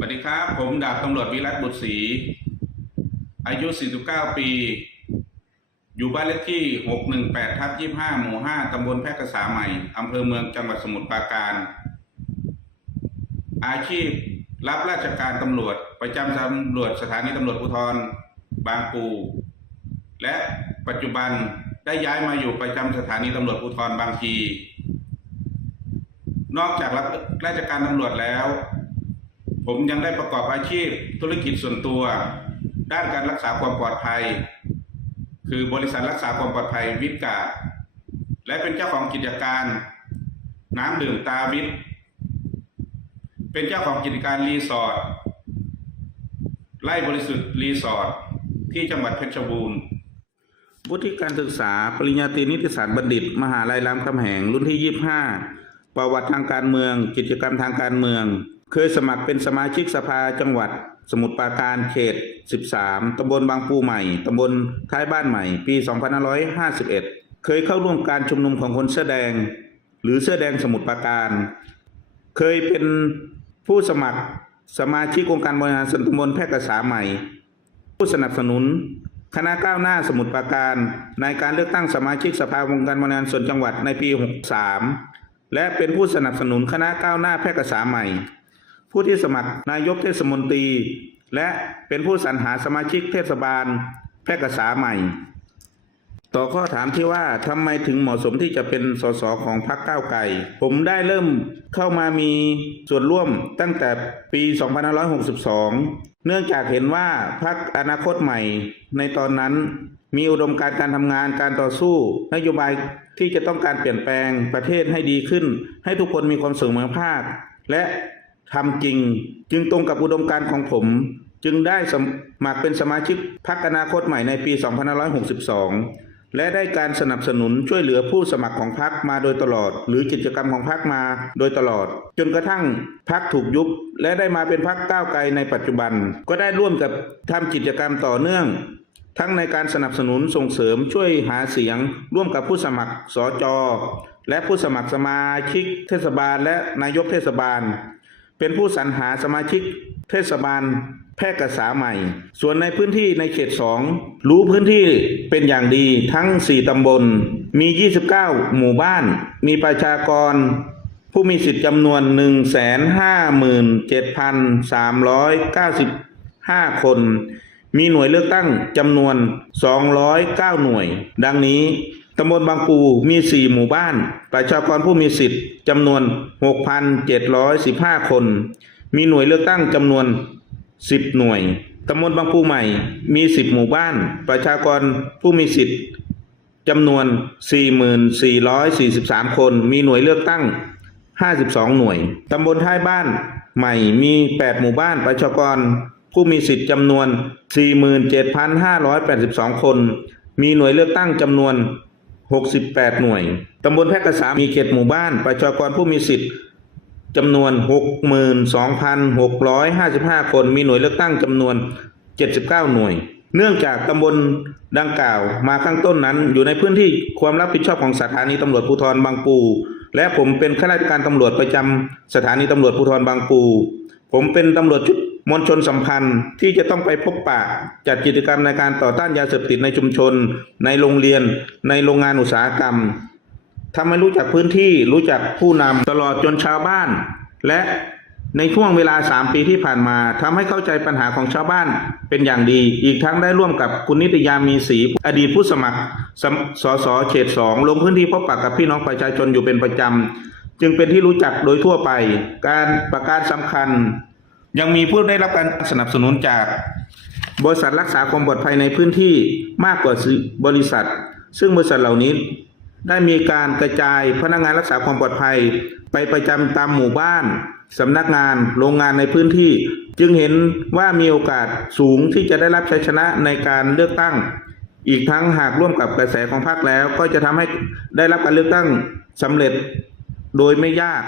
สวัสดีครับ ผมดาบตำรวจวิรัตบุตรศรีอายุ 49 ปี อยู่บ้านเลขที่ 618ทับ25 หมู่ 5 ตำบลแพร่กษาใหม่ อำเภอเมืองจังหวัดสมุทรปราการ อาชีพรับราชการตำรวจ ประจำตำรวจสถานีตำรวจภูธรบางปู และปัจจุบันได้ย้ายมาอยู่ประจำสถานีตำรวจภูธรบางพี นอกจากรับราชการตำรวจแล้ว ผมยังได้ประกอบอาชีพธุรกิจส่วนตัว ด้านการรักษาความปลอดภัย คือบริษัทรักษาความปลอดภัยวิทกาและเป็นเจ้าของกิจการ น้ำดื่มตาวิทเป็นเจ้าของกิจการรีสอร์ทไร่บริสุทธิ์รีสอร์ทที่จังหวัดเพชรบูรณ์วุฒิการศึกษาปริญญาตรีนิติศาสตร์บัณฑิต มหาลัยรามคำแหงรุ่นที่ 25 ประวัติทางการเมือง กิจกรรมทางการเมือง เคยสมัครเป็นสมาชิกสภาจังหวัด สมุทรปราการเขต 13 ตำบลบางปูใหม่ ตำบลท้ายบ้านใหม่ ปี 2551 เคยเข้าร่วมการชุมนุมของคนเสื้อแดง หรือเสื้อแดงสมุทรปราการ เคยเป็นผู้สมัครสมาชิกองค์การบริหารส่วนตำบลแพร่กษาใหม่ ผู้สนับสนุน คณะก้าวหน้าสมุทรปราการ ในการเลือกตั้งสมาชิกสภาองค์การบริหารส่วนจังหวัดในปี 63 และเป็นผู้สนับสนุนคณะก้าวหน้าแพร่กษาใหม่ ผู้ที่สมัครนายกเทศมนตรี และเป็นผู้สรรหาสมาชิกเทศบาลแพร่กษาใหม่ ต่อข้อถามที่ว่าทำไมถึงเหมาะสมที่จะเป็นสสของพรรคก้าวไกล ผมได้เริ่มเข้ามามีส่วนร่วมตั้งแต่ปี 2562 เนื่องจากเห็นว่าพรรคอนาคตใหม่ ในตอนนั้นมีอุดมการณ์การทำงานการต่อสู้ นโยบายที่จะต้องการเปลี่ยนแปลงประเทศให้ดีขึ้น ให้ทุกคนมีความเสมอภาค และ ทำจริง จึงตรงกับอุดมการณ์ของผม จึงได้สมัครเป็นสมาชิกพรรคอนาคตใหม่ในปี 2562 และได้การสนับสนุนช่วยเหลือผู้สมัครของพรรคมาโดยตลอด หรือกิจกรรมของพรรคมาโดยตลอด จนกระทั่งพรรคถูกยุบ และได้มาเป็นพรรคก้าวไกลในปัจจุบัน ก็ได้ร่วมกับทำกิจกรรมต่อเนื่องทั้งในการสนับสนุนส่งเสริมช่วยหาเสียง ร่วมกับผู้สมัครสจและผู้สมัครสมาชิกเทศบาลและนายกเทศบาล เป็นผู้สรรหาสมาชิกเทศบาลแพร่กษาใหม่ ส่วนในพื้นที่ในเขตสองรู้พื้นที่เป็นอย่างดีทั้ง 4 ตำบล มี 29 หมู่บ้าน มีประชากร ผู้มีสิทธิ์จำนวน 157,395 คน มีหน่วยเลือกตั้งจำนวน 209 หน่วย ดังนี้ ตำบลบางปูมี 4 หมู่บ้าน ประชากรผู้มีสิทธิ์จำนวน 6,715 คน มีหน่วยเลือกตั้งจำนวน 10 หน่วย ตำบลบางปูใหม่มี 10 หมู่บ้าน ประชากรผู้มีสิทธิ์จำนวน 4443 คน มีหน่วยเลือกตั้ง 52 หน่วย ตำบลท้ายบ้านใหม่มี 8 หมู่บ้าน ประชากรผู้มีสิทธิ์จำนวน 47,582 คน มีหน่วยเลือกตั้งจำนวน 68 หน่วย ตำบลแพร่กษามีเขตหมู่บ้าน ประชากรผู้มีสิทธิ์จำนวน 62,655 คน มีหน่วยเลือกตั้งจำนวน 79 หน่วย เนื่องจากตำบลดังกล่าวมาข้างต้นนั้น อยู่ในพื้นที่ความรับผิดชอบของสถานีตำรวจภูธรบางปู และผมเป็นข้าราชการตำรวจประจำสถานีตำรวจภูธรบางปู ผมเป็นตำรวจชุด มวลชนสัมพันธ์ที่จะต้องไปพบปะจัดกิจกรรมในการต่อต้านยาเสพติดในชุมชน ในโรงเรียน ในโรงงานอุตสาหกรรมทำให้รู้จักพื้นที่รู้จักผู้นำตลอดจนชาวบ้าน และในช่วงเวลา 3 ปีที่ผ่านมาทำให้เข้าใจปัญหาของชาวบ้านเป็นอย่างดี อีกทั้งได้ร่วมกับคุณนิตยามีศรีอดีตผู้สมัครสสสเขตสองลงพื้นที่พบปะกับพี่น้องประชาชนอยู่เป็นประจำจึงเป็นที่รู้จักโดยทั่วไป การประการสำคัญ ยังมีผู้ได้รับการสนับสนุนจาก บริษัทรักษาความปลอดภัยในพื้นที่มากกว่าบริษัท ซึ่งบริษัทเหล่านี้ ได้มีการกระจายพนักงานรักษาความปลอดภัย ไปประจำตามหมู่บ้านสำนักงานโรงงานในพื้นที่ จึงเห็นว่ามีโอกาสสูงที่จะได้รับชัยชนะในการเลือกตั้ง อีกทั้งหากร่วมกับกระแสของพรรคแล้ว ก็จะทำให้ได้รับการเลือกตั้งสำเร็จโดยไม่ยาก